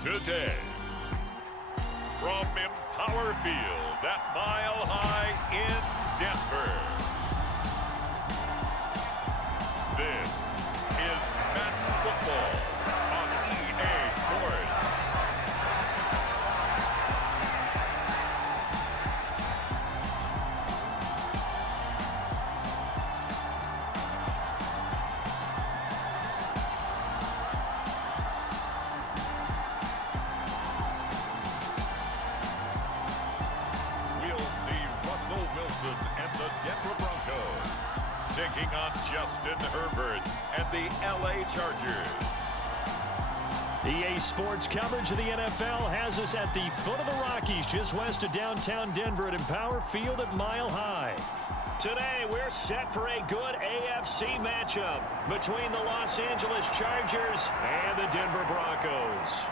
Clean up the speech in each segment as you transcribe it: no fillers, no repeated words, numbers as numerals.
today. From Empower Field at Mile High in Denver, this is Madden Football on EA Sports. And the Denver Broncos taking on Justin Herbert and the LA Chargers. EA Sports coverage of the NFL has us at the foot of the Rockies, just west of downtown Denver at Empower Field at Mile High. Today, we're set for a good AFC matchup between the Los Angeles Chargers and the Denver Broncos.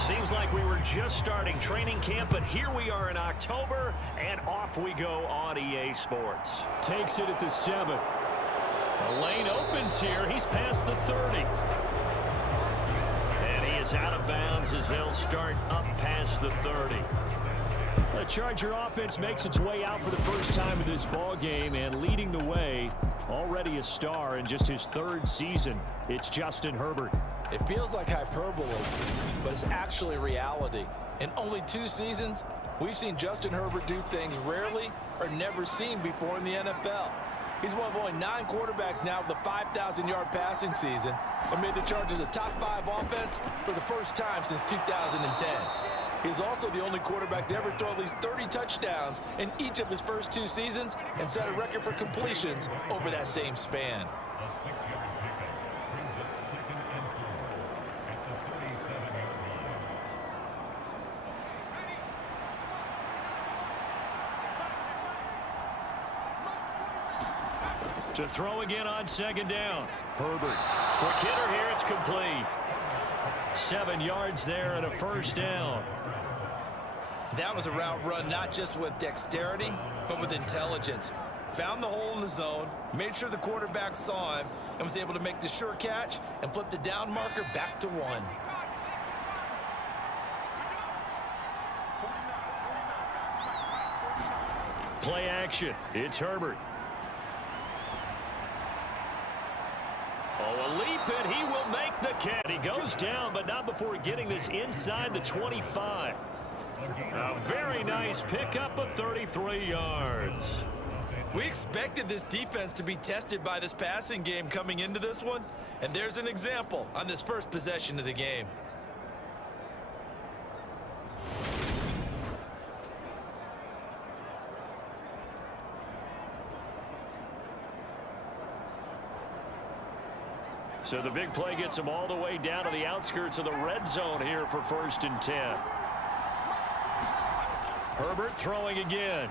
Seems like we were just starting training camp, but here we are in October, and off we go on EA Sports. Takes it at the 7. The lane opens here. He's past the 30. And he is out of bounds as they'll start up past the 30. The Charger offense makes its way out for the first time in this ball game, and leading the way, already a star in just his 3rd season, it's Justin Herbert. It feels like hyperbole, but it's actually reality. In only 2 seasons, we've seen Justin Herbert do things rarely or never seen before in the NFL. He's one of only 9 quarterbacks now with a 5,000-yard passing season and made the Chargers a top 5 offense for the first time since 2010. He's also the only quarterback to ever throw at least 30 touchdowns in each of his first 2 seasons and set a record for completions over that same span. To throw again on 2nd down. Herbert. Quick hitter here. It's complete. 7 yards there and a 1st down. That was a route run not just with dexterity, but with intelligence. Found the hole in the zone, made sure the quarterback saw him, and was able to make the sure catch and flip the down marker back to 1. Play action. It's Herbert. Oh, a leap, and he will make the catch. He goes down, but not before getting this inside the 25. A very nice pickup of 33 yards. We expected this defense to be tested by this passing game coming into this one, and there's an example on this first possession of the game. So the big play gets him all the way down to the outskirts of the red zone here for 1st and 10. Herbert throwing again.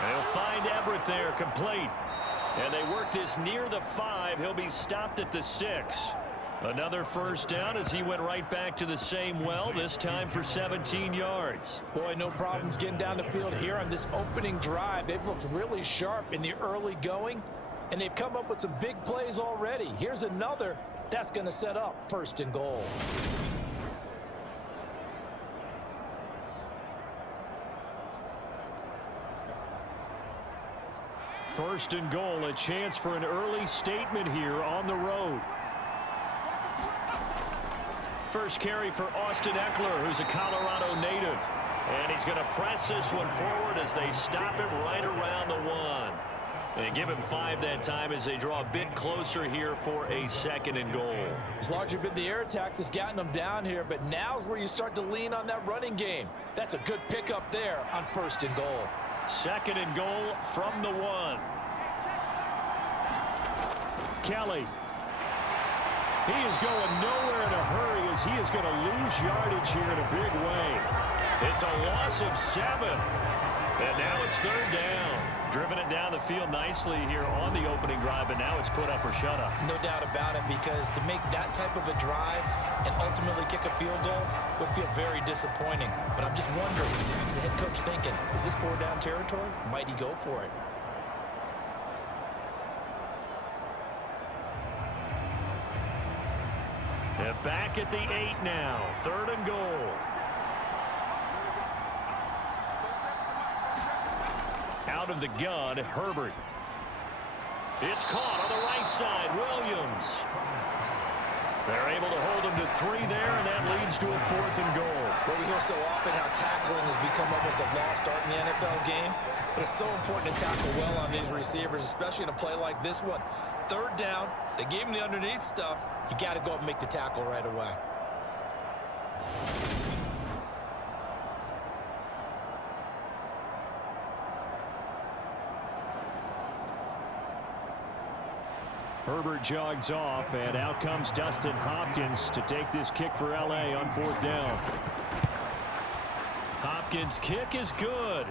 They'll find Everett there, complete. And they work this near the 5. He'll be stopped at the 6. Another 1st down as he went right back to the same well, this time for 17 yards. Boy, no problems getting down the field here on this opening drive. They've looked really sharp in the early going, and they've come up with some big plays already. Here's another that's going to set up 1st and goal. First and goal, a chance for an early statement here on the road. First carry for Austin Eckler, who's a Colorado native. And he's going to press this one forward as they stop it right around the 1. They give him 5 that time as they draw a bit closer here for a 2nd and goal. It's largely been the air attack that's gotten them down here, but now's where you start to lean on that running game. That's a good pickup there on 1st and goal. 2nd and goal from the 1. Kelly. He is going nowhere in a hurry as he is going to lose yardage here in a big way. It's a loss of 7. And now it's 3rd down. Driven it down the field nicely here on the opening drive, and now it's put up or shut up. No doubt about it, because to make that type of a drive and ultimately kick a field goal would feel very disappointing. But I'm just wondering, is the head coach thinking, is this 4-down territory? Might he go for it? And back at the 8 now, 3rd and goal. Out of the gun, Herbert. It's caught on the right side, Williams. They're able to hold him to 3 there, and that leads to a 4th and goal. Well, we hear so often how tackling has become almost a lost art in the NFL game, but it's so important to tackle well on these receivers, especially in a play like this one. 3rd down, they gave him the underneath stuff. You got to go up and make the tackle right away. Herbert jogs off, and out comes Dustin Hopkins to take this kick for L.A. on 4th down. Hopkins' kick is good.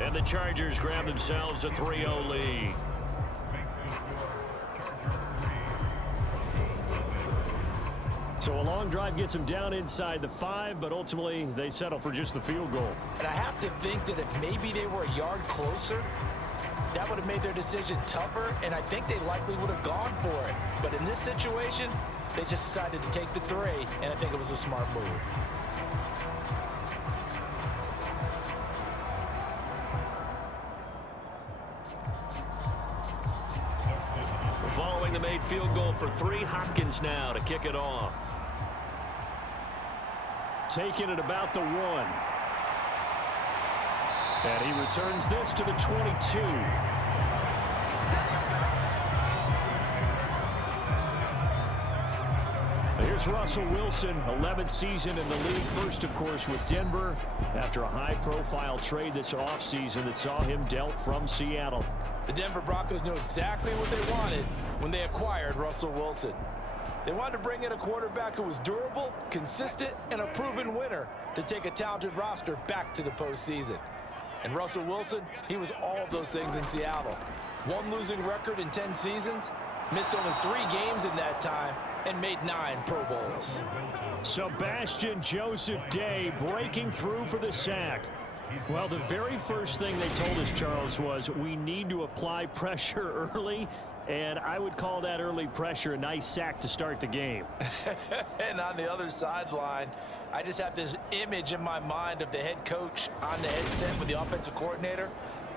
And the Chargers grab themselves a 3-0 lead. So a long drive gets them down inside the 5, but ultimately they settle for just the field goal. And I have to think that if maybe they were a yard closer, that would have made their decision tougher, and I think they likely would have gone for it. But in this situation, they just decided to take the 3, and I think it was a smart move. Following the made field goal for 3, Hopkins now to kick it off. Taking it about the 1. And he returns this to the 22. Here's Russell Wilson, 11th season in the league. First, of course, with Denver after a high-profile trade this offseason that saw him dealt from Seattle. The Denver Broncos knew exactly what they wanted when they acquired Russell Wilson. They wanted to bring in a quarterback who was durable, consistent, and a proven winner to take a talented roster back to the postseason. And Russell Wilson, he was all of those things in Seattle. 1 losing record in 10 seasons, missed only 3 games in that time, and made 9 Pro Bowls. Sebastian Joseph Day breaking through for the sack. Well, the very first thing they told us, Charles, was we need to apply pressure early, and I would call that early pressure a nice sack to start the game. And on the other sideline, I just have this image in my mind of the head coach on the headset with the offensive coordinator,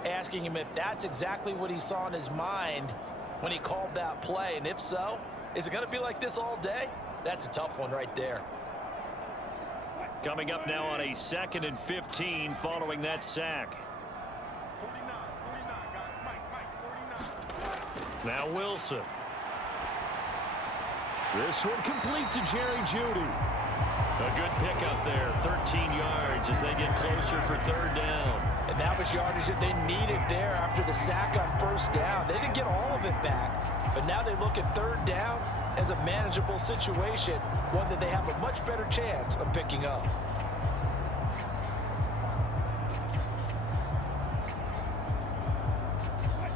asking him if that's exactly what he saw in his mind when he called that play. And if so, is it going to be like this all day? That's a tough one right there. Coming up now on a 2nd and 15 following that sack. 49, guys. Mike, 49. Now Wilson. This one complete to Jerry Jeudy. A good pickup there, 13 yards as they get closer for 3rd down. And that was yardage that they needed there after the sack on 1st down. They didn't get all of it back, but now they look at 3rd down as a manageable situation, one that they have a much better chance of picking up.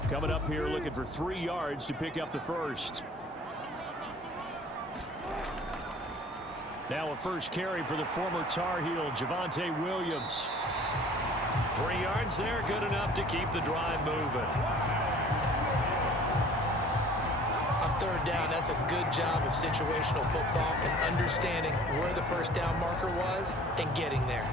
Coming up here looking for 3 yards to pick up the 1st. Now a first carry for the former Tar Heel, Javonte Williams. 3 yards there, good enough to keep the drive moving. On 3rd down, that's a good job of situational football and understanding where the 1st down marker was and getting there.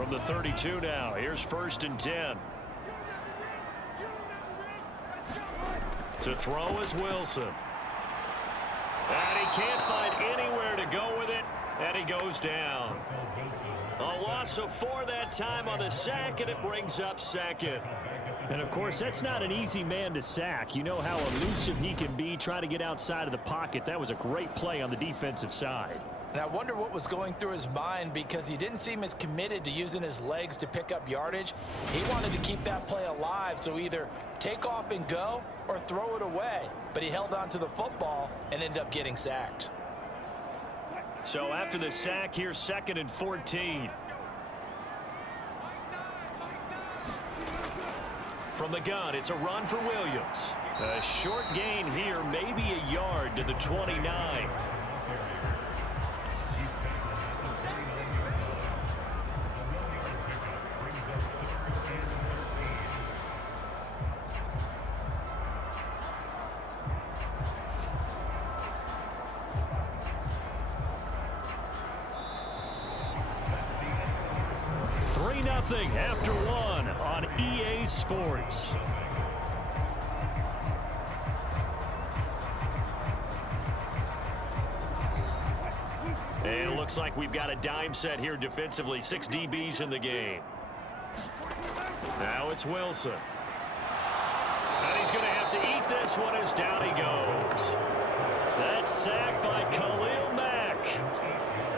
From the 32 now, here's 1st and 10. To throw is Wilson. And he can't find anywhere to go with it, and he goes down. A loss So for that time on the sack, and it brings up second. And, of course, that's not an easy man to sack. You know how elusive he can be trying to get outside of the pocket. That was a great play on the defensive side. And I wonder what was going through his mind, because he didn't seem as committed to using his legs to pick up yardage. He wanted to keep that play alive, so either take off and go or throw it away. But he held on to the football and ended up getting sacked. So after the sack, here's 2nd and 14. From the gun, it's a run for Williams. A short gain here, maybe a yard to the 29. After one on EA Sports. And it looks like we've got a dime set here defensively. 6 DBs in the game. Now it's Wilson. And he's going to have to eat this one as down he goes. That's sacked by Khalil Mack.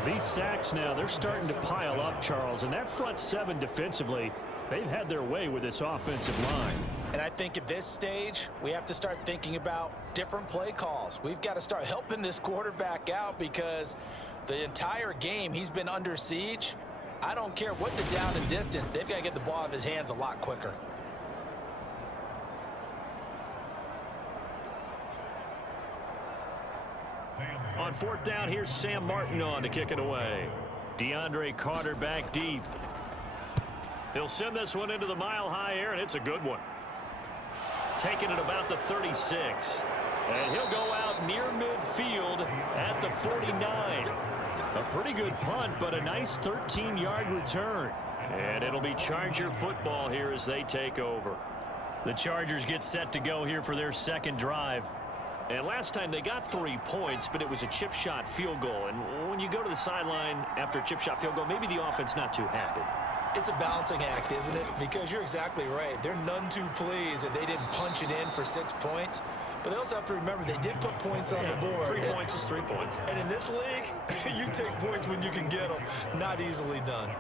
These sacks now, they're starting to pile up, Charles, and that front 7 defensively, they've had their way with this offensive line. And I think at this stage, we have to start thinking about different play calls. We've got to start helping this quarterback out, because the entire game he's been under siege. I don't care what the down and distance, they've got to get the ball out of his hands a lot quicker. On 4th down, here's Sam Martin on to kick it away. DeAndre Carter back deep. He'll send this one into the mile-high air, and it's a good one. Taking it about the 36. And he'll go out near midfield at the 49. A pretty good punt, but a nice 13-yard return. And it'll be Charger football here as they take over. The Chargers get set to go here for their 2nd drive. And last time they got 3 points, but it was a chip shot field goal. And when you go to the sideline after a chip shot field goal, maybe the offense not too happy. It's a balancing act, isn't it? Because you're exactly right. They're none too pleased that they didn't punch it in for 6 points. But they also have to remember they did put points on the board. 3 points is 3 points. And in this league, you take points when you can get them. Not easily done.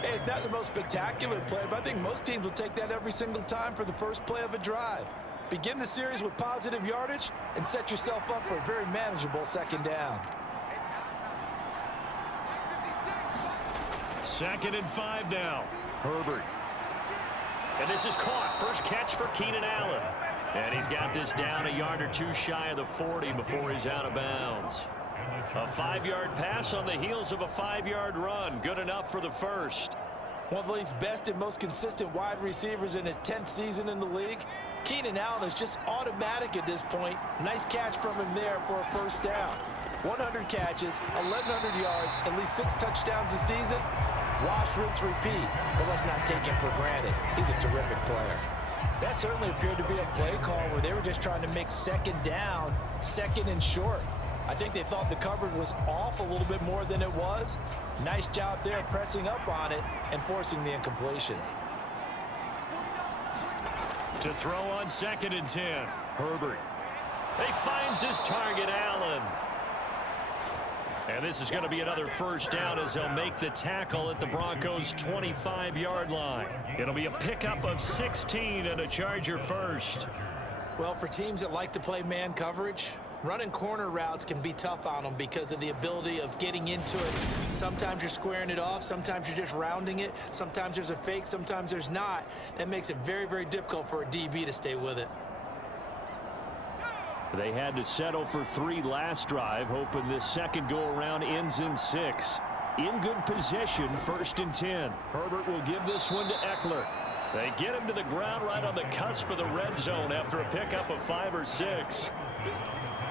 Hey, it's not the most spectacular play, but I think most teams will take that every single time for the first play of a drive. Begin the series with positive yardage and set yourself up for a very manageable 2nd down. 2nd and 5 now. Herbert. And this is caught. First catch for Keenan Allen. And he's got this down a yard or 2 shy of the 40 before he's out of bounds. A 5-yard pass on the heels of a 5-yard run. Good enough for the first. One of the league's best and most consistent wide receivers in his 10th season in the league. Keenan Allen is just automatic at this point. Nice catch from him there for a 1st down. 100 catches, 1,100 yards, at least 6 touchdowns a season. Wash, rinse, repeat. But let's not take him for granted. He's a terrific player. That certainly appeared to be a play call where they were just trying to make 2nd down, 2nd and short. I think they thought the coverage was off a little bit more than it was. Nice job there pressing up on it and forcing the incompletion. To throw on 2nd and 10. Herbert. He finds his target, Allen. And this is going to be another 1st down as they'll make the tackle at the Broncos' 25-yard line. It'll be a pickup of 16 and a Charger first. Well, for teams that like to play man coverage, running corner routes can be tough on them because of the ability of getting into it. Sometimes you're squaring it off. Sometimes you're just rounding it. Sometimes there's a fake. Sometimes there's not. That makes it very, very difficult for a DB to stay with it. They had to settle for 3 last drive, hoping this 2nd go-around ends in 6. In good position, 1st and 10. Herbert will give this one to Eckler. They get him to the ground right on the cusp of the red zone after a pickup of 5 or 6.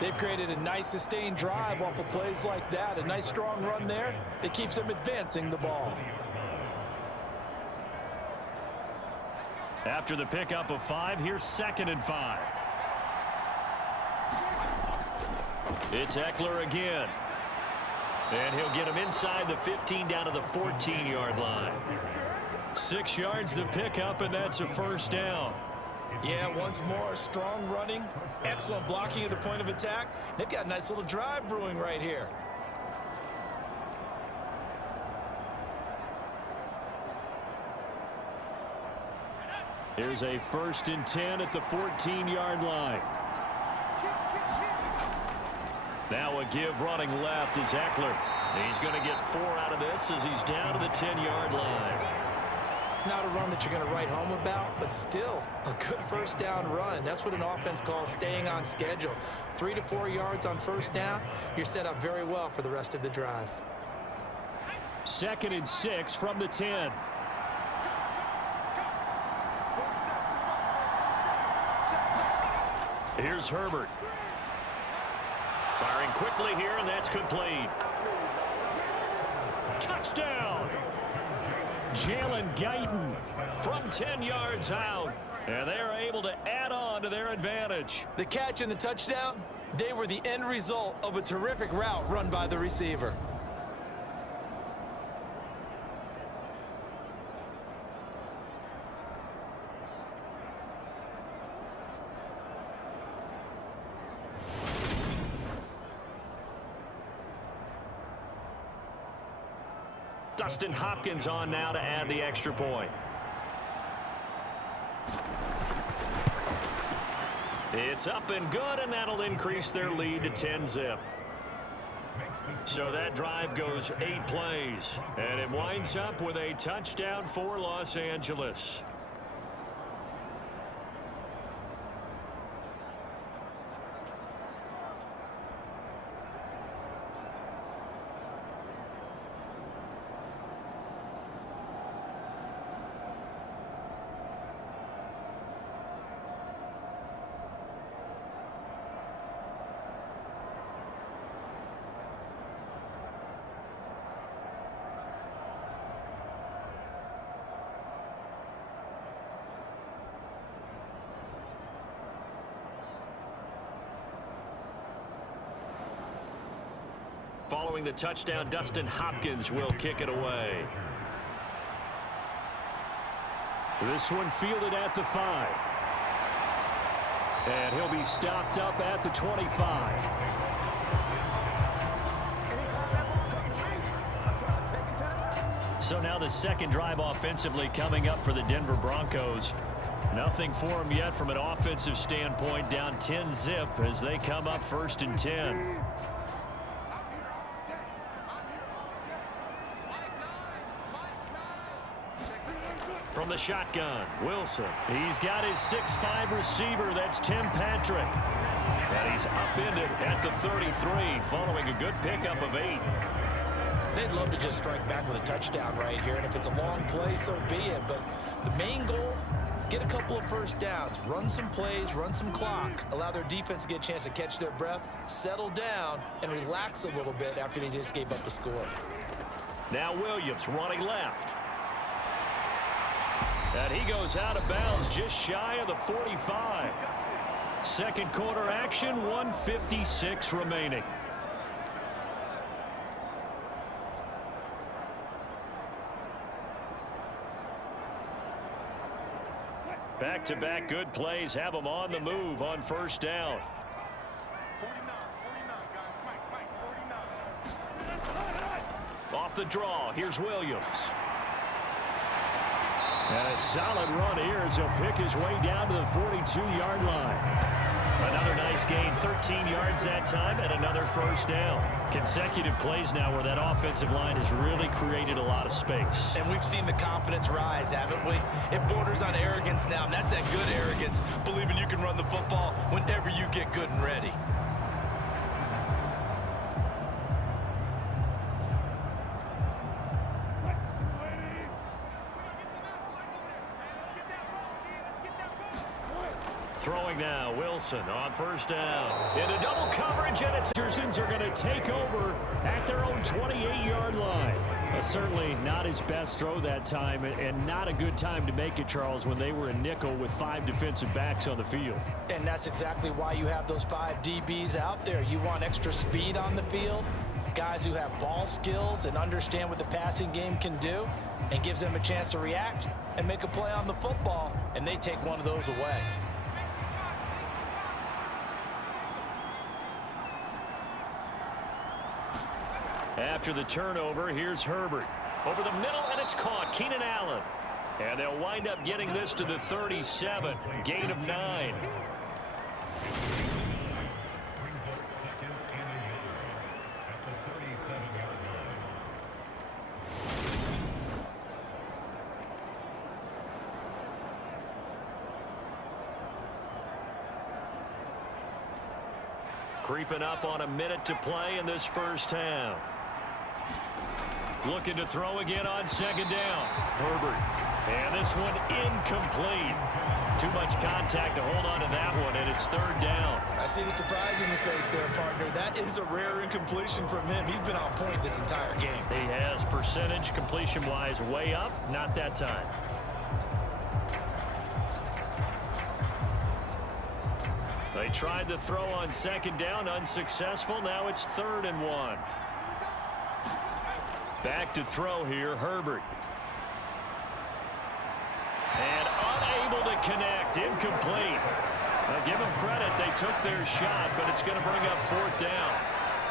They've created a nice sustained drive off of plays like that. A nice strong run there that keeps them advancing the ball. After the pickup of 5, here's 2nd and 5. It's Eckler again. And he'll get him inside the 15 down to the 14-yard line. 6 yards the pickup, and that's a first down. Yeah, once more, strong running, excellent blocking at the point of attack. They've got a nice little drive brewing right here. Here's a 1st and 10 at the 14-yard line. Now a give running left is Eckler. He's going to get 4 out of this as he's down to the 10-yard line. Not a run that you're going to write home about, but still a good first down run. That's what an offense calls staying on schedule. 3 to 4 yards on first down, you're set up very well for the rest of the drive. 2nd and 6 from the 10. Here's Herbert. Firing quickly here, and that's complete. Touchdown! Jalen Guyton from 10 yards out. And they are able to add on to their advantage. The catch and the touchdown, they were the end result of a terrific route run by the receiver. Dustin Hopkins on now to add the extra point. It's up and good, and that'll increase their lead to 10-zip. So that drive goes 8 plays, and it winds up with a touchdown for Los Angeles. Following the touchdown, Dustin Hopkins will kick it away. This one fielded at the 5. And he'll be stopped up at the 25. So now the second drive offensively coming up for the Denver Broncos. Nothing for them yet from an offensive standpoint, down 10-zip as they come up 1st and 10. From the shotgun, Wilson. He's got his 6'5 receiver. That's Tim Patrick. And he's upended at the 33 following a good pickup of 8. They'd love to just strike back with a touchdown right here, and if it's a long play, so be it. But the main goal, get a couple of first downs, run some plays, run some clock, allow their defense to get a chance to catch their breath, settle down, and relax a little bit after they just gave up the score. Now Williams running left. And he goes out of bounds just shy of the 45. Second quarter action, 1:56 remaining. Back-to-back good plays have them on the move on first down. 49, guys. Mike, 49. Off the draw, here's Williams. And a solid run here as he'll pick his way down to the 42-yard line. Another nice gain, 13 yards that time, and another first down. Consecutive plays now where that offensive line has really created a lot of space. And we've seen the confidence rise, haven't we? It borders on arrogance now, and that's that good arrogance, believing you can run the football whenever you get good and ready. Throwing now, Wilson on first down. Into double coverage, and it's Petersons are going to take over at their own 28-yard line. Certainly not his best throw that time, and not a good time to make it, Charles, when they were in nickel with 5 defensive backs on the field. And that's exactly why you have those 5 DBs out there. You want extra speed on the field? guys who have ball skills and understand what the passing game can do, and gives them a chance to react and make a play on the football, and they take one of those away. After the turnover, here's Herbert. Over the middle, and it's caught. Keenan Allen. And they'll wind up getting this to the 37. Gain of 9. Creeping up on a minute to play in this first half. Looking to throw again on second down. Herbert. And this one incomplete. Too much contact to hold on to that one, and it's third down. I see the surprise in your face there, partner. That is a rare incompletion from him. He's been on point this entire game. He has percentage completion-wise way up. Not that time. They tried to throw on second down, unsuccessful. Now it's 3rd and 1. Back to throw here, Herbert. And unable to connect, incomplete. Now give them credit, they took their shot, but it's going to bring up 4th down.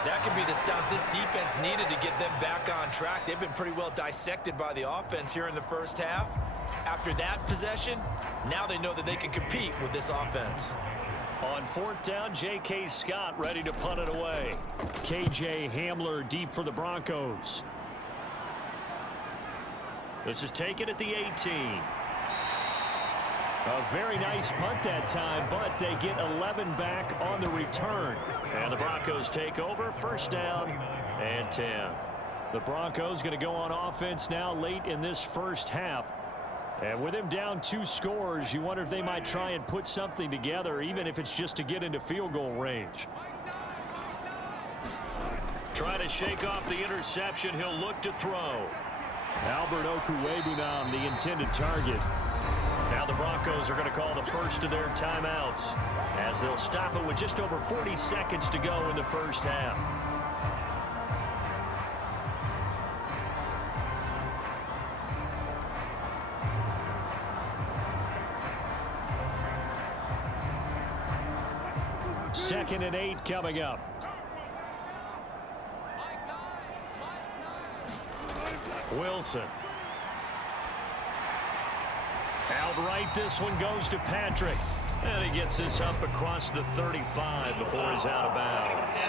That could be the stop this defense needed to get them back on track. They've been pretty well dissected by the offense here in the first half. After that possession, now they know that they can compete with this offense. On 4th down, J.K. Scott ready to punt it away. K.J. Hamler deep for the Broncos. This is taken at the 18. A very nice punt that time, but they get 11 back on the return. And the Broncos take over, 1st down and 10. The Broncos going to go on offense now late in this first half. And with him down 2 scores, you wonder if they might try and put something together, even if it's just to get into field goal range. Trying to shake off the interception, he'll look to throw. Albert Okwuegbunam, the intended target. Now the Broncos are going to call the first of their timeouts as they'll stop it with just over 40 seconds to go in the first half. Second and 8 coming up. Wilson. Out right, this one goes to Patrick. And he gets this up across the 35 before he's out of bounds.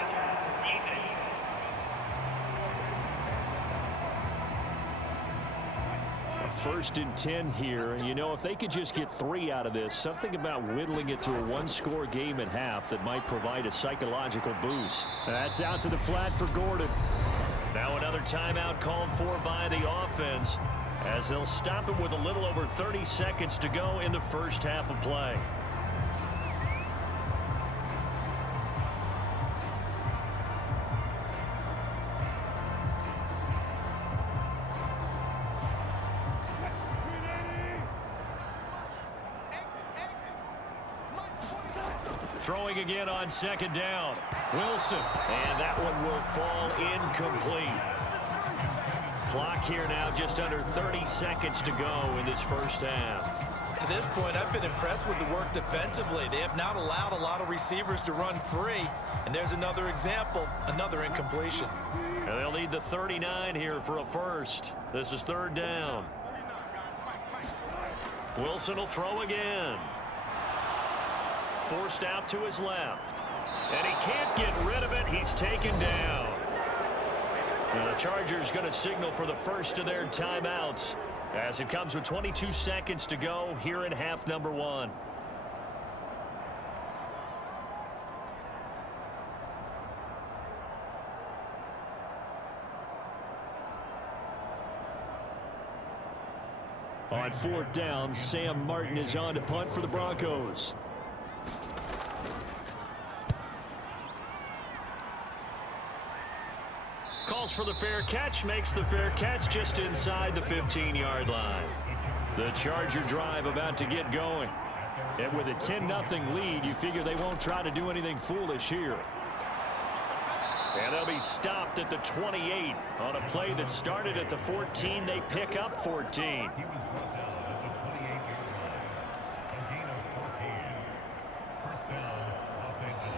A 1st and 10 here. And you know, if they could just get 3 out of this, something about whittling it to a 1-score game at half that might provide a psychological boost. That's out to the flat for Gordon. Now another timeout called for by the offense as they'll stop it with a little over 30 seconds to go in the first half of play. Throwing again on second down. Wilson. And that one will fall incomplete. Clock here now just under 30 seconds to go in this first half. To this point, I've been impressed with the work defensively. They have not allowed a lot of receivers to run free. And there's another example, another incompletion. And they'll need the 39 here for a first. This is 3rd down. Wilson will throw again. Forced out to his left. And he can't get rid of it. He's taken down. And the Chargers going to signal for the first of their timeouts as it comes with 22 seconds to go here in half number 1. On 4th down, Sam Martin is on to punt for the Broncos. Calls for the fair catch, makes the fair catch just inside the 15-yard line. The Charger drive about to get going. And with a 10-0 lead, you figure they won't try to do anything foolish here. And they'll be stopped at the 28 on a play that started at the 14. They pick up 14.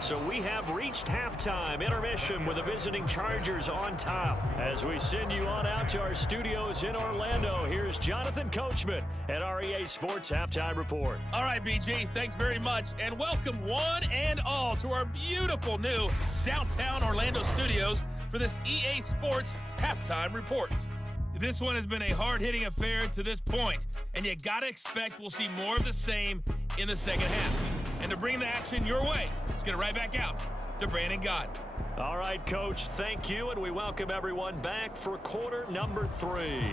So we have reached halftime intermission with the visiting Chargers on top. As we send you on out to our studios in Orlando, here's Jonathan Coachman at REA Sports Halftime Report. All right, BG, thanks very much. And welcome one and all to our beautiful new downtown Orlando studios for this EA Sports Halftime Report. This one has been a hard-hitting affair to this point, and you got to expect we'll see more of the same in the second half. And to bring the action your way, let's get it right back out to Brandon Gott. All right, Coach, thank you, and we welcome everyone back for quarter number 3.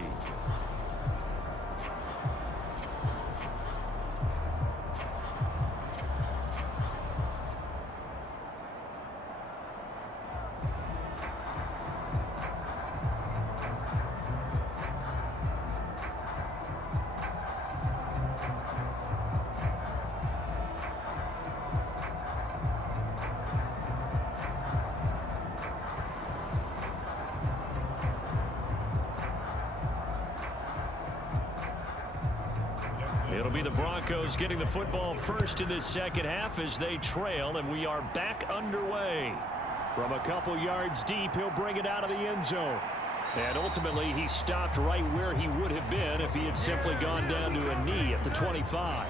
It'll be the Broncos getting the football first in this second half as they trail, and we are back underway. From a couple yards deep, he'll bring it out of the end zone. And ultimately, he stopped right where he would have been if he had simply gone down to a knee at the 25.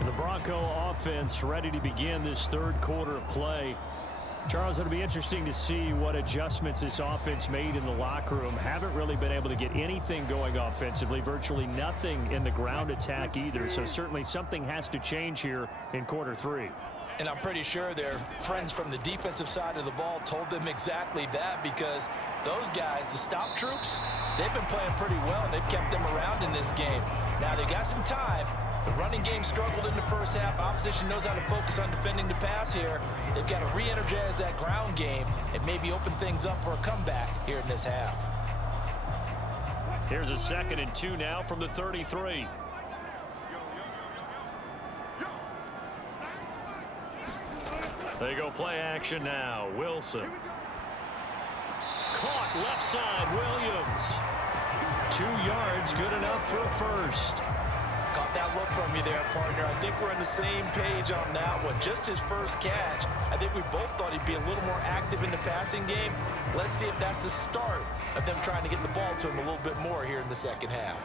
And the Bronco offense ready to begin this third quarter of play. Charles, it'll be interesting to see what adjustments this offense made in the locker room. Haven't really been able to get anything going offensively, virtually nothing in the ground attack either. So certainly something has to change here in quarter 3. And I'm pretty sure their friends from the defensive side of the ball told them exactly that, because those guys, the stop troops, they've been playing pretty well, and they've kept them around in this game. Now, they got some time. The running game struggled in the first half. Opposition knows how to focus on defending the pass here. They've got to re-energize that ground game and maybe open things up for a comeback here in this half. Here's a 2nd and 2 now from the 33. They go play action now. Wilson. Caught left side. Williams. 2 yards, good enough for a first. Caught that look from you there, partner. I think we're on the same page on that one. Just his first catch. I think we both thought he'd be a little more active in the passing game. Let's see if that's the start of them trying to get the ball to him a little bit more here in the second half.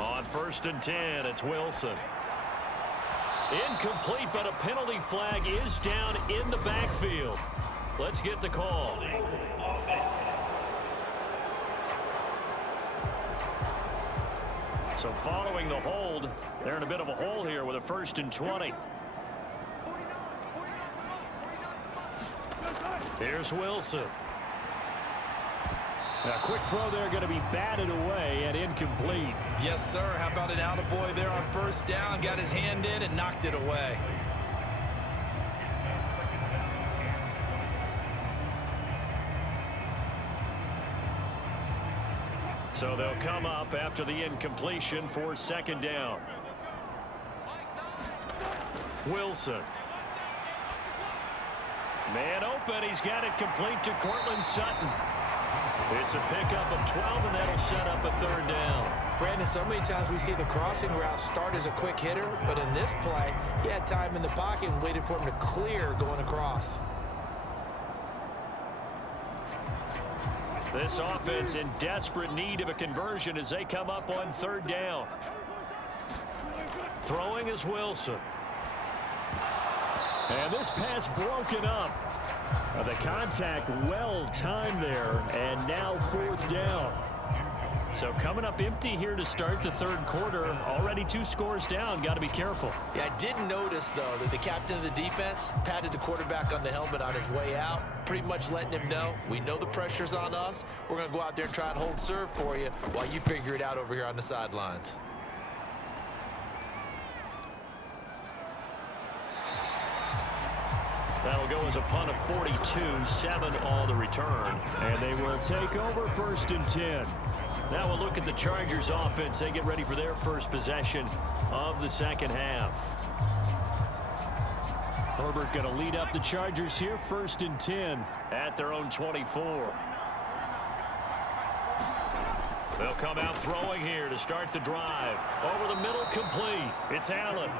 On 1st and 10, it's Wilson. Incomplete, but a penalty flag is down in the backfield. Let's get the call. So following the hold, they're in a bit of a hole here with a 1st and 20. Here's Wilson. A quick throw there, going to be batted away and incomplete. Yes, sir. How about an attaboy there on 1st down? Got his hand in and knocked it away. So they'll come up after the incompletion for 2nd down. Wilson. Man open. He's got it complete to Cortland Sutton. It's a pickup of 12, and that'll set up a 3rd down. Brandon, so many times we see the crossing route start as a quick hitter, but in this play, he had time in the pocket and waited for him to clear going across. This offense in desperate need of a conversion as they come up on 3rd down. Throwing is Wilson. And this pass broken up. The contact well timed there, and now 4th down. So coming up empty here to start the 3rd quarter. Already 2 scores down. Got to be careful. Yeah, I did notice, though, that the captain of the defense patted the quarterback on the helmet on his way out, pretty much letting him know, we know the pressure's on us. We're going to go out there and try and hold serve for you while you figure it out over here on the sidelines. That'll go as a punt of 42, 7 on the return. And they will take over 1st and 10. Now we'll look at the Chargers offense. They get ready for their first possession of the second half. Herbert going to lead up the Chargers here, 1st and 10 at their own 24. They'll come out throwing here to start the drive. Over the middle, complete. It's Allen.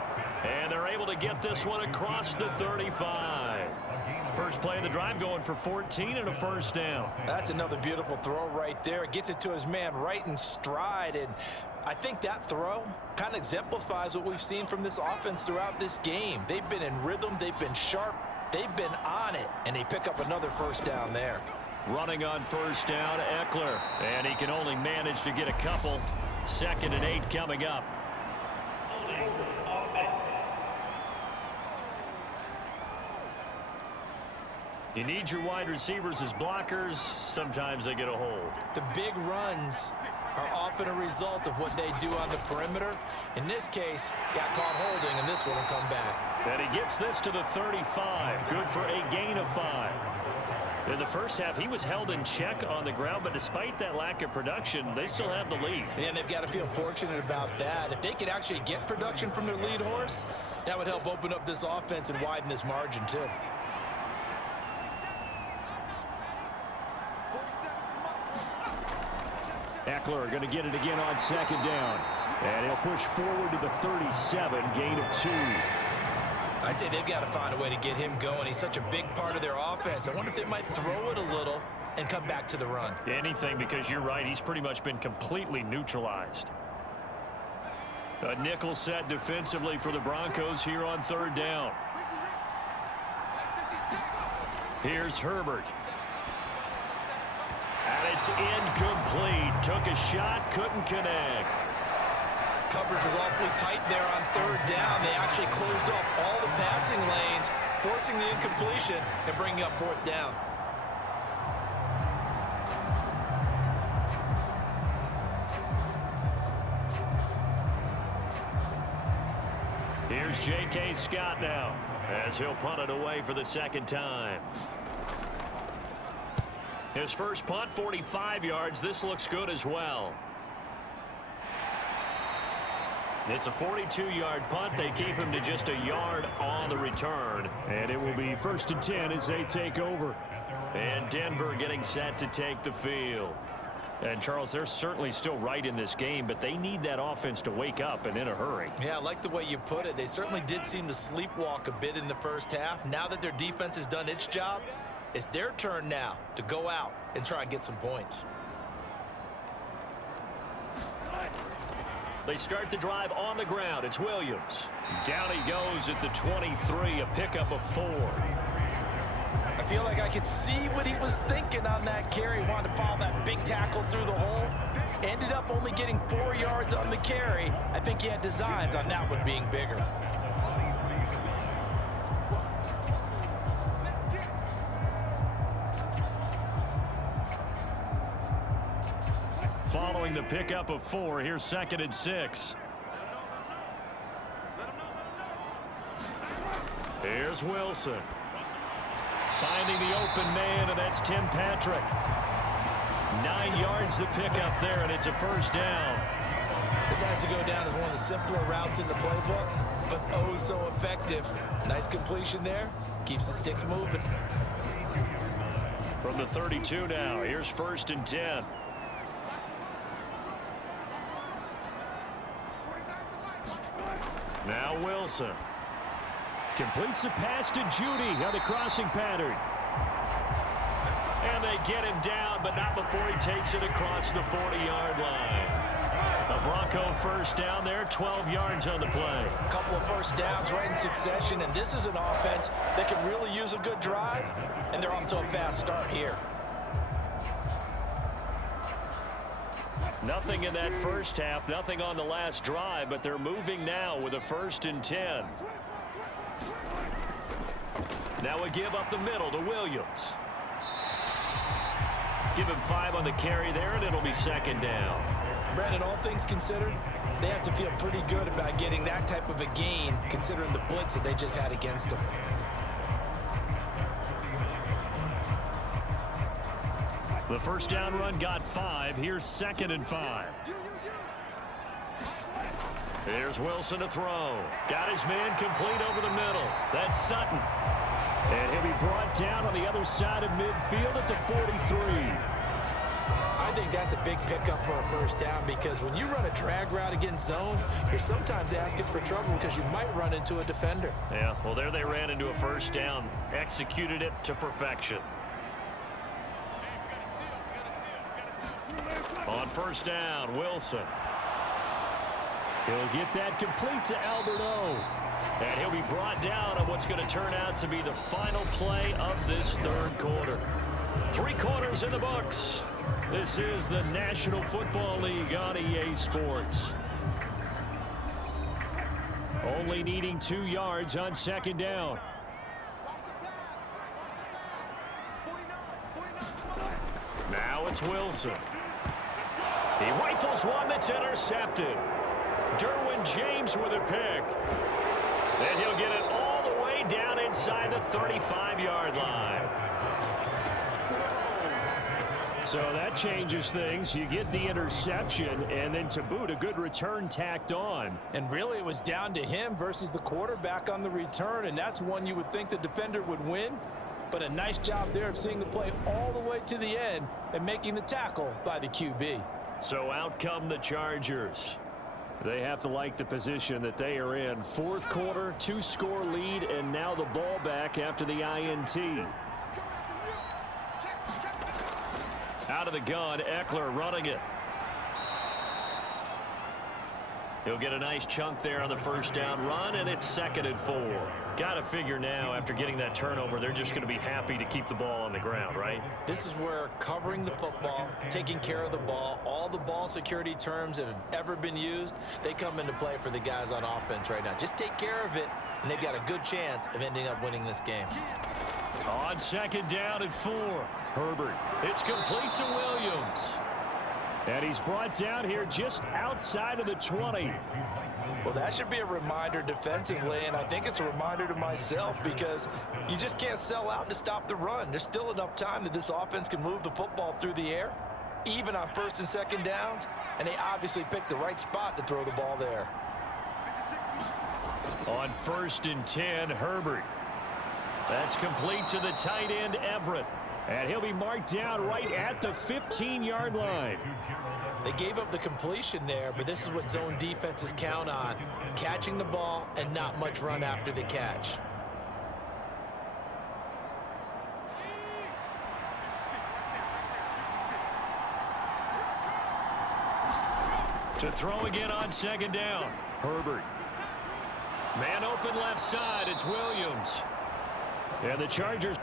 And they're able to get this one across the 35. First play of the drive going for 14 and a first down. That's another beautiful throw right there. It gets it to his man right in stride. And I think that throw kind of exemplifies what we've seen from this offense throughout this game. They've been in rhythm. They've been sharp. They've been on it. And they pick up another first down there. Running on first down, Eckler. And he can only manage to get a couple. 2nd and 8 coming up. You need your wide receivers as blockers. Sometimes they get a hold. The big runs are often a result of what they do on the perimeter. In this case, got caught holding, and this one will come back. And he gets this to the 35. Good for a gain of 5. In the first half, he was held in check on the ground, but despite that lack of production, they still have the lead. And they've got to feel fortunate about that. If they could actually get production from their lead horse, that would help open up this offense and widen this margin, too. Eckler going to get it again on 2nd down. And he'll push forward to the 37, gain of 2. I'd say they've got to find a way to get him going. He's such a big part of their offense. I wonder if they might throw it a little and come back to the run. Anything, because you're right. He's pretty much been completely neutralized. A nickel set defensively for the Broncos here on 3rd down. Here's Herbert. And it's incomplete. Took a shot, couldn't connect. Coverage was awfully tight there on 3rd down. They actually closed off all the passing lanes, forcing the incompletion and bringing up 4th down. Here's J.K. Scott now as he'll punt it away for the 2nd time. His first punt, 45 yards. This looks good as well. It's a 42-yard punt. They keep him to just a yard on the return. And it will be 1st and 10 as they take over. And Denver getting set to take the field. And, Charles, they're certainly still right in this game, but they need that offense to wake up and in a hurry. Yeah, I like the way you put it. They certainly did seem to sleepwalk a bit in the first half. Now that their defense has done its job, it's their turn now to go out and try and get some points. They start the drive on the ground. It's Williams. Down he goes at the 23, a pickup of 4. I feel like I could see what he was thinking on that carry. Wanted to follow that big tackle through the hole. Ended up only getting 4 yards on the carry. I think he had designs on that one being bigger. Following the pickup of 4, here's 2nd and 6. Here's Wilson. Finding the open man, and that's Tim Patrick. 9 yards to pick up there, and it's a first down. This has to go down as one of the simpler routes in the playbook, but oh so effective. Nice completion there. Keeps the sticks moving. From the 32 now, here's 1st and 10. Now Wilson. Completes the pass to Judy on the crossing pattern. And they get him down, but not before he takes it across the 40-yard line. A Bronco first down there, 12 yards on the play. A couple of first downs right in succession, and this is an offense that can really use a good drive, and they're off to a fast start here. Nothing in that first half, nothing on the last drive, but they're moving now with a 1st and 10. Now we give up the middle to Williams. Give him 5 on the carry there, and it'll be 2nd down. Brandon, all things considered, they have to feel pretty good about getting that type of a gain, considering the blitz that they just had against them. The first down run got 5. Here's 2nd and 5. Here's Wilson to throw. Got his man complete over the middle. That's Sutton. And he'll be brought down on the other side of midfield at the 43. I think that's a big pickup for a first down because when you run a drag route against zone, you're sometimes asking for trouble because you might run into a defender. Yeah, well, there they ran into a first down. Executed it to perfection. On first down, Wilson. He'll get that complete to Alberto. And he'll be brought down on what's going to turn out to be the final play of this third quarter. 3 quarters in the books. This is the National Football League on EA Sports. Only needing 2 yards on second down. Now it's Wilson. He rifles one that's intercepted. Derwin James with a pick. And he'll get it all the way down inside the 35-yard line. So that changes things. You get the interception, and then to boot, a good return tacked on. And really, it was down to him versus the quarterback on the return, and that's one you would think the defender would win. But a nice job there of seeing the play all the way to the end and making the tackle by the QB. So out come the Chargers. They have to like the position that they are in. Fourth quarter, 2-score lead, and now the ball back after the INT. Out of the gun, Eckler running it. He'll get a nice chunk there on the first down run, and it's 2nd and 4. Got to figure now, after getting that turnover, they're just going to be happy to keep the ball on the ground, right? This is where covering the football, taking care of the ball, all the ball security terms that have ever been used, they come into play for the guys on offense right now. Just take care of it, and they've got a good chance of ending up winning this game. On second down and 4, Herbert. It's complete to Williams. And he's brought down here just outside of the 20. Well, that should be a reminder defensively, and I think it's a reminder to myself because you just can't sell out to stop the run. There's still enough time that this offense can move the football through the air, even on 1st and 2nd downs, and they obviously picked the right spot to throw the ball there. On 1st and 10, Herbert. That's complete to the tight end, Everett. And he'll be marked down right at the 15-yard line. They gave up the completion there, but this is what zone defenses count on, catching the ball and not much run after the catch. To throw again on second down, Herbert. Man open left side, it's Williams. And the Chargers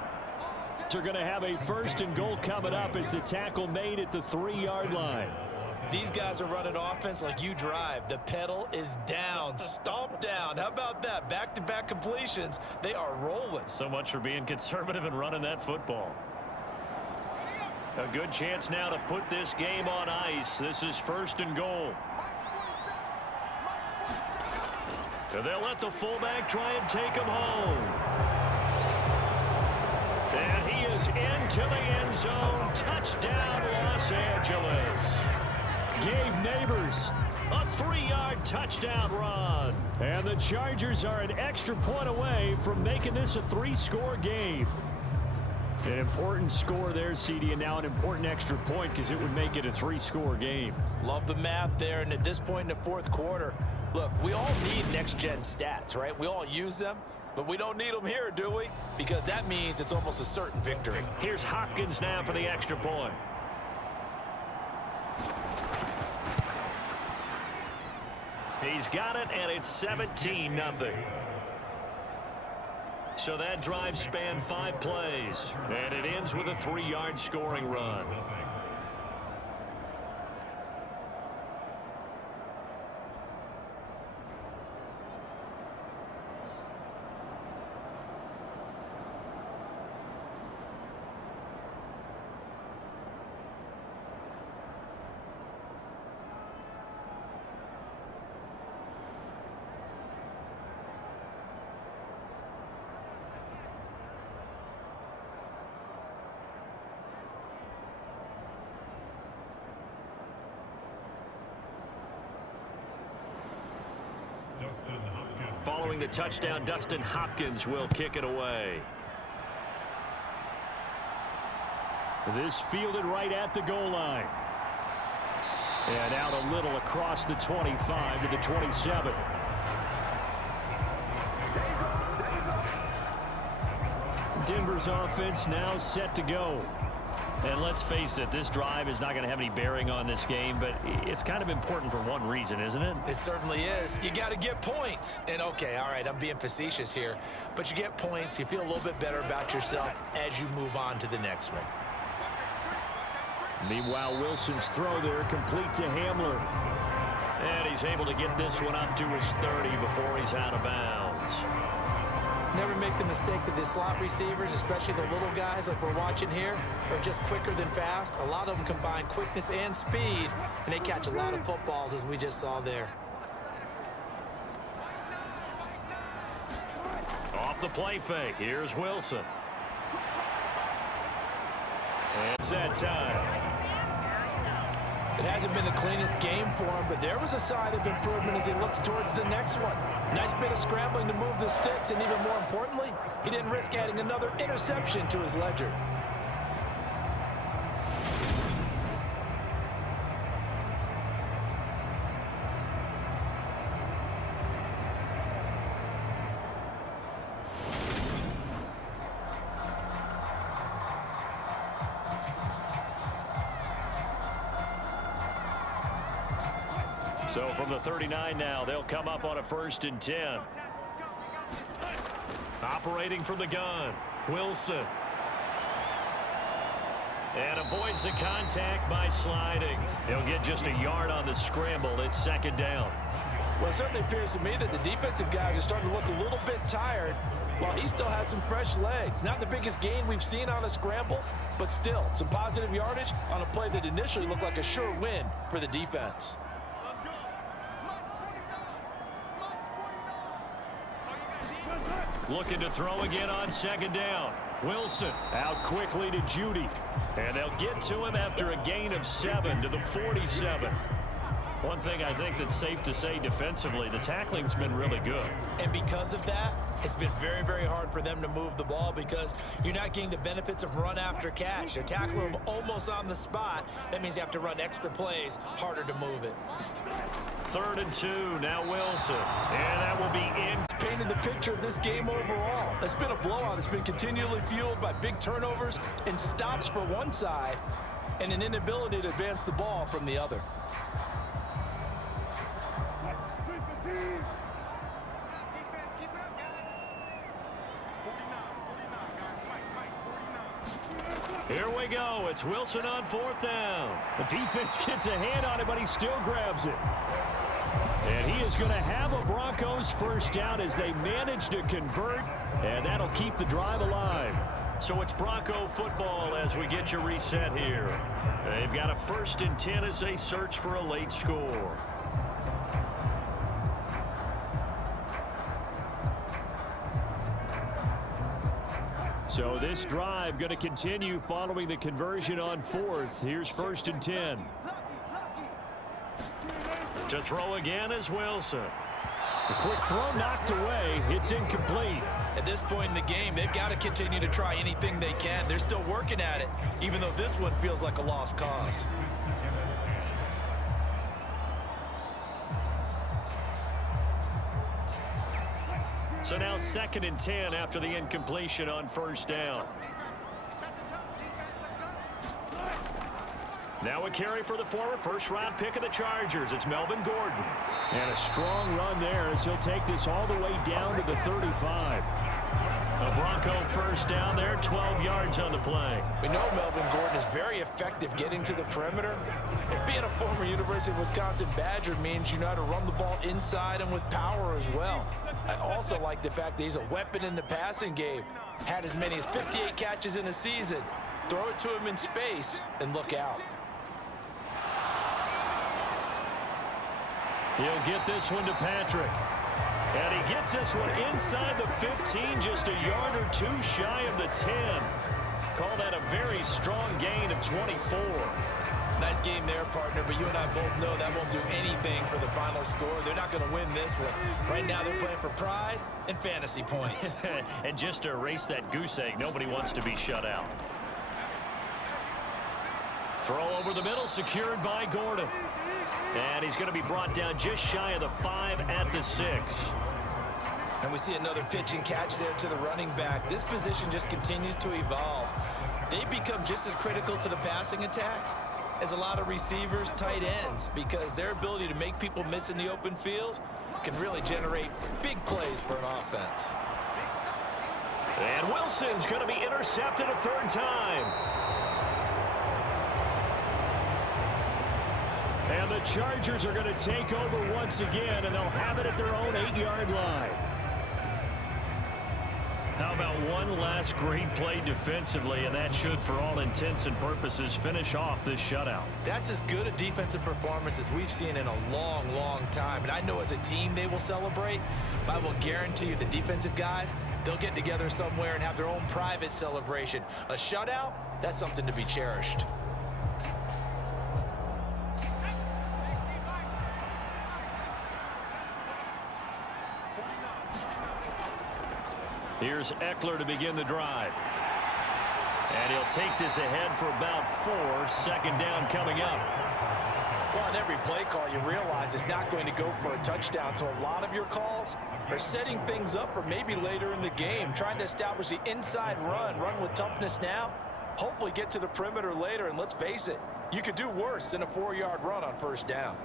are going to have a 1st and goal coming up as the tackle made at the 3-yard line. These guys are running offense like you drive. The pedal is down, stomp down. How about that? Back-to-back completions. They are rolling. So much for being conservative and running that football. A good chance now to put this game on ice. This is 1st and goal. And they'll let the fullback try and take him home. And he is into the end zone. Touchdown, Los Angeles. Gabe Neighbors, a 3-yard touchdown run. And the Chargers are an extra point away from making this a 3-score game. An important score there, CD, and now an important extra point because it would make it a 3-score game. Love the math there, and at this point in the 4th quarter, look, we all need next-gen stats, right? We all use them. But we don't need them here, do we? Because that means it's almost a certain victory. Here's Hopkins now for the extra point. He's got it, and it's 17-0. So that drive spanned 5 plays, and it ends with a 3-yard scoring run. following the touchdown, Dustin Hopkins will kick it away. This fielded right at the goal line. And out a little across the 25 to the 27. Denver's offense now set to go. And let's face it, this drive is not going to have any bearing on this game, but it's kind of important for one reason, isn't it? It certainly is. You got to get points. And, okay, all right, I'm being facetious here, but you get points, you feel a little bit better about yourself as you move on to the next one. Meanwhile, Wilson's throw there complete to Hamler. And he's able to get this one up to his 30 before he's out of bounds. Never make the mistake that the slot receivers, especially the little guys like we're watching here, are just quicker than fast. A lot of them combine quickness and speed, and they catch a lot of footballs, as we just saw there. Off the play fake, here's Wilson. And it's that time. It hasn't been the cleanest game for him, but there was a sign of improvement as he looks towards the next one. Nice bit of scrambling to move the sticks, and even more importantly, he didn't risk adding another interception to his ledger. So from the 39 now, they'll come up on a 1st and 10. Operating from the gun, Wilson. And avoids the contact by sliding. He'll get just a yard on the scramble. It's 2nd down. Well, it certainly appears to me that the defensive guys are starting to look a little bit tired while he still has some fresh legs. Not the biggest gain we've seen on a scramble, but still some positive yardage on a play that initially looked like a sure win for the defense. Looking to throw again on 2nd down. Wilson out quickly to Judy. And they'll get to him after a gain of 7 to the 47. One thing I think that's safe to say defensively, the tackling's been really good. And because of that, it's been very, very hard for them to move the ball because you're not getting the benefits of run after catch. They're tackling them almost on the spot. That means you have to run extra plays, harder to move it. 3rd and 2, now Wilson. And that will be in. Painted the picture of this game overall. It's been a blowout. It's been continually fueled by big turnovers and stops for one side and an inability to advance the ball from the other. Here we go. It's Wilson on 4th down. The defense gets a hand on it, but he still grabs it. And he is going to have a Broncos 1st down as they manage to convert, and that'll keep the drive alive. So it's Bronco football as we get your reset here. They've got a 1st and 10 as they search for a late score. So this drive going to continue following the conversion on 4th. Here's 1st and 10. To throw again is Wilson. A quick throw knocked away. It's incomplete. At this point in the game, they've got to continue to try anything they can. They're still working at it, even though this one feels like a lost cause. So now 2nd and 10 after the incompletion on 1st down. Now a carry for the former 1st-round pick of the Chargers. It's Melvin Gordon. And a strong run there as he'll take this all the way down to the 35. A Bronco 1st down there, 12 yards on the play. We know Melvin Gordon is very effective getting to the perimeter. But being a former University of Wisconsin Badger means you know how to run the ball inside and with power as well. I also like the fact that he's a weapon in the passing game. Had as many as 58 catches in a season. Throw it to him in space and look out. He'll get this one to Patrick. And he gets this one inside the 15, just a yard or 2 shy of the 10. Call that a very strong gain of 24. Nice game there, partner, but you and I both know that won't do anything for the final score. They're not going to win this one. Right now they're playing for pride and fantasy points. And just to erase that goose egg, nobody wants to be shut out. Throw over the middle, secured by Gordon. And he's going to be brought down just shy of the 5 at the 6. And we see another pitch and catch there to the running back. This position just continues to evolve. They become just as critical to the passing attack as a lot of receivers, tight ends, because their ability to make people miss in the open field can really generate big plays for an offense. And Wilson's going to be intercepted a third time. And the Chargers are going to take over once again, and they'll have it at their own 8-yard line. How about one last great play defensively, and that should, for all intents and purposes, finish off this shutout. That's as good a defensive performance as we've seen in a long, long time. And I know as a team they will celebrate, but I will guarantee you the defensive guys, they'll get together somewhere and have their own private celebration. A shutout, that's something to be cherished. Here's Eckler to begin the drive. And he'll take this ahead for about 4. Second down coming up. Well, on every play call, you realize it's not going to go for a touchdown. So a lot of your calls are setting things up for maybe later in the game, trying to establish the inside run with toughness now, hopefully get to the perimeter later. And let's face it, you could do worse than a 4-yard run on first down.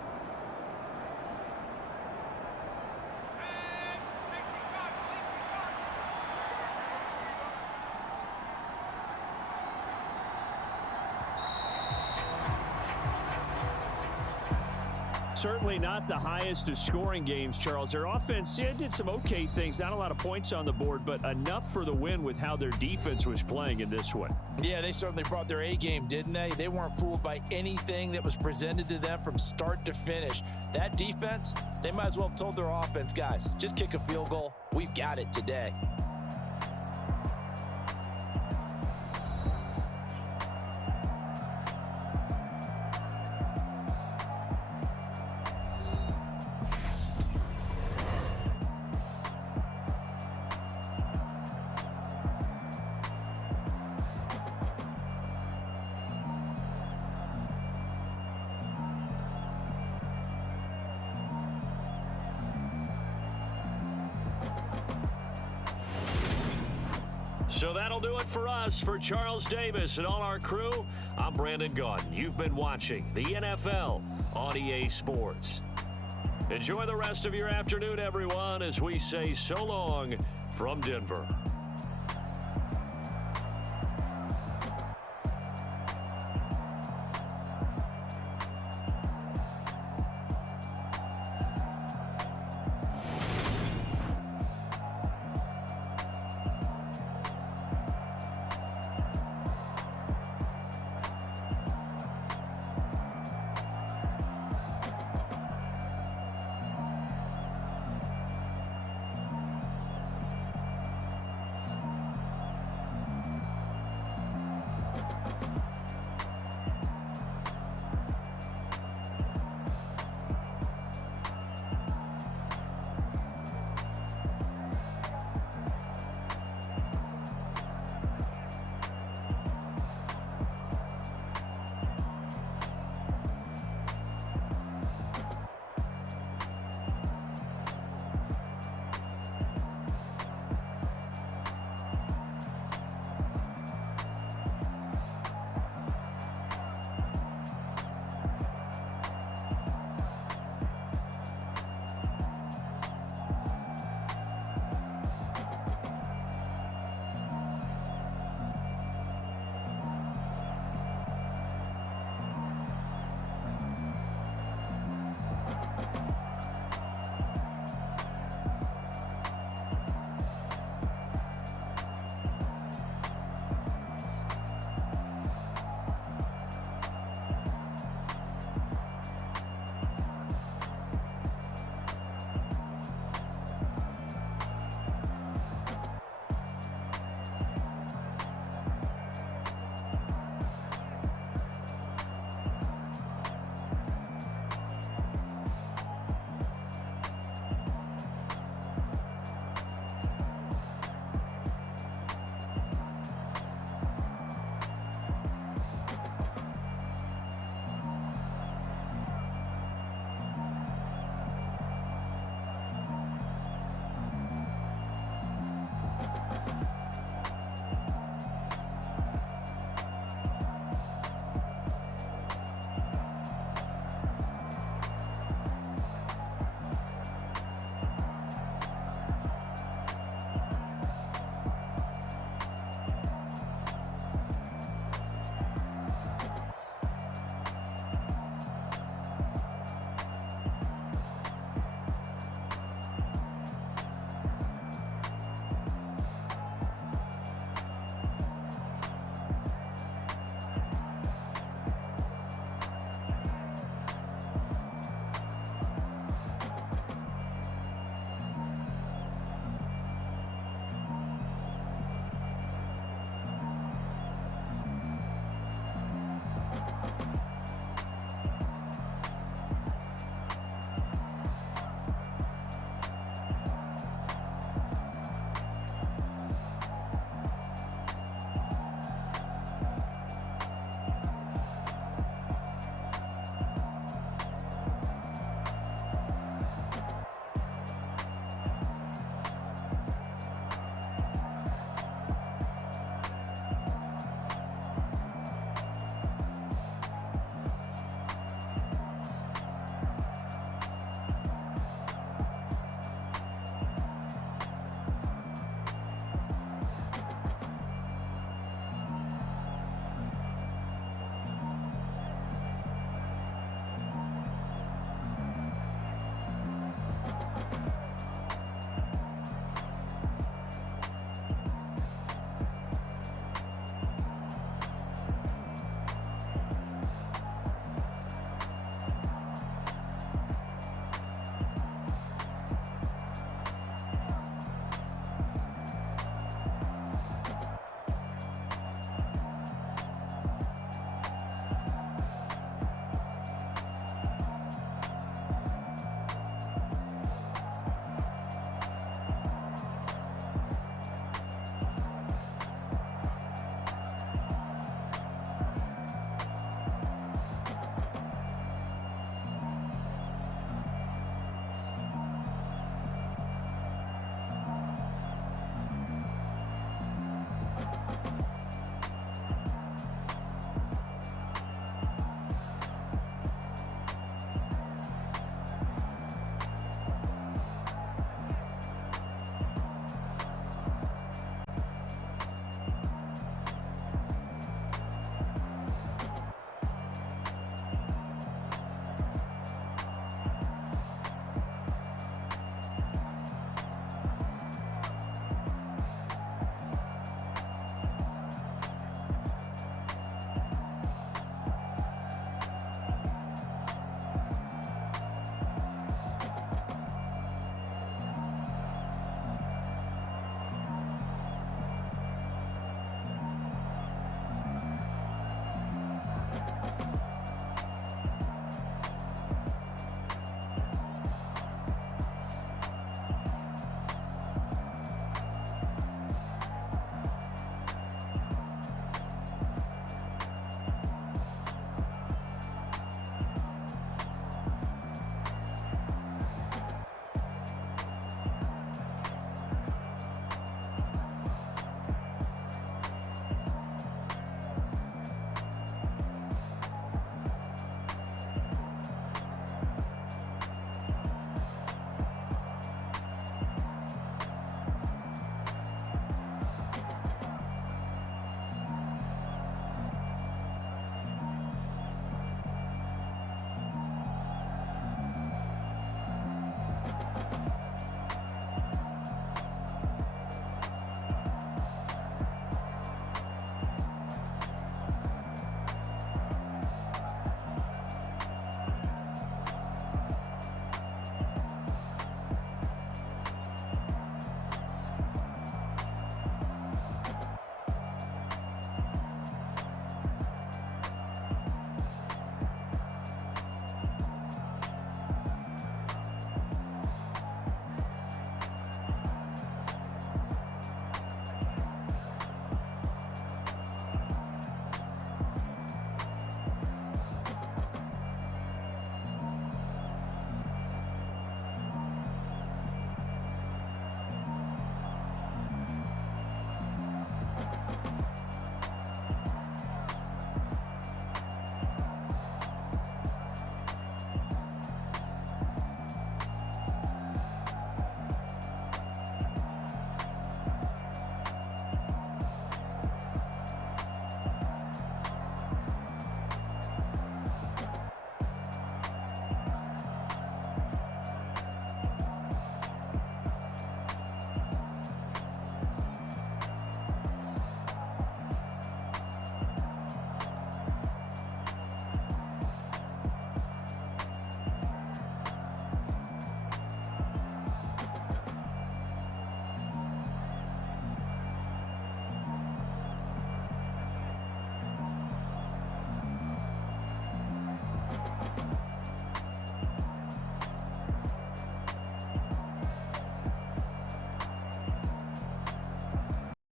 Certainly not the highest of scoring games, Charles. Their offense did some okay things. Not a lot of points on the board, but enough for the win with how their defense was playing in this one. Yeah, they certainly brought their A game, didn't they? They weren't fooled by anything that was presented to them from start to finish. That defense, they might as well have told their offense, guys, just kick a field goal. We've got it today. So that'll do it for us. For Charles Davis and all our crew, I'm Brandon Gaudin. You've been watching the NFL on EA Sports. Enjoy the rest of your afternoon, everyone, as we say so long from Denver.